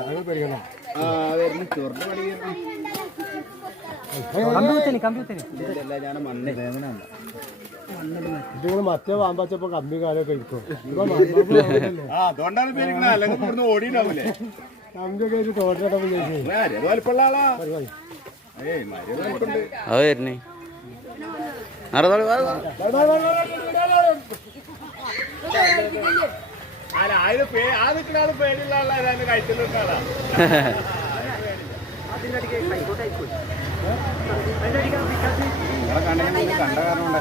അത് പരിഗണന. ഇതിങ്ങൾ മറ്റേ വാമ്പച്ചപ്പോ കമ്പി കാലൊക്കെ ഇരിക്കും. കമ്പിയൊക്കെ ഒരു തോട്ടിലൊക്കെ പേടിയുള്ള ആളാണ് കഴിച്ചിട്ടുള്ള കണ്ട കാരണം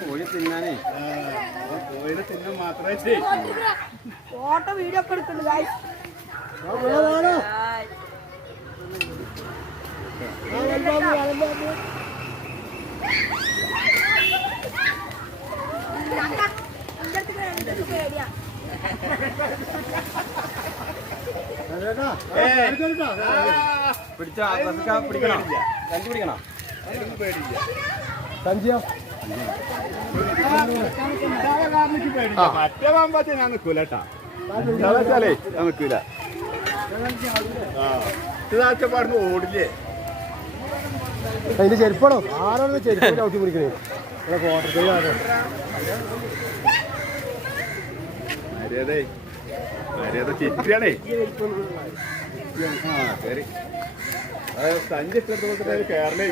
കോഴി തിന്നാനേ കോഴിനെ തിന്നാൻ മാത്രമേ ഫോട്ടോ വീഡിയോ ഒക്കെ എടുക്കുന്നുണ്ട് മറ്റേ പാമ്പാച്ച ഞാൻ നിക്കൂലട്ടാ ഞാൻ നിക്കൂല ഇതാച്ചപ്പാടുന്ന് ഓടില്ലേ അതിന്റെ ചെരുപ്പാണോ ആരാണ് ചെരുപ്പ് ചവിട്ടി പിടിക്കണേ മര്യാദ മര്യാദ ചിരിയാണേ ആ ശരി സഞ്ചി എടുത്തോട്ട് കേരള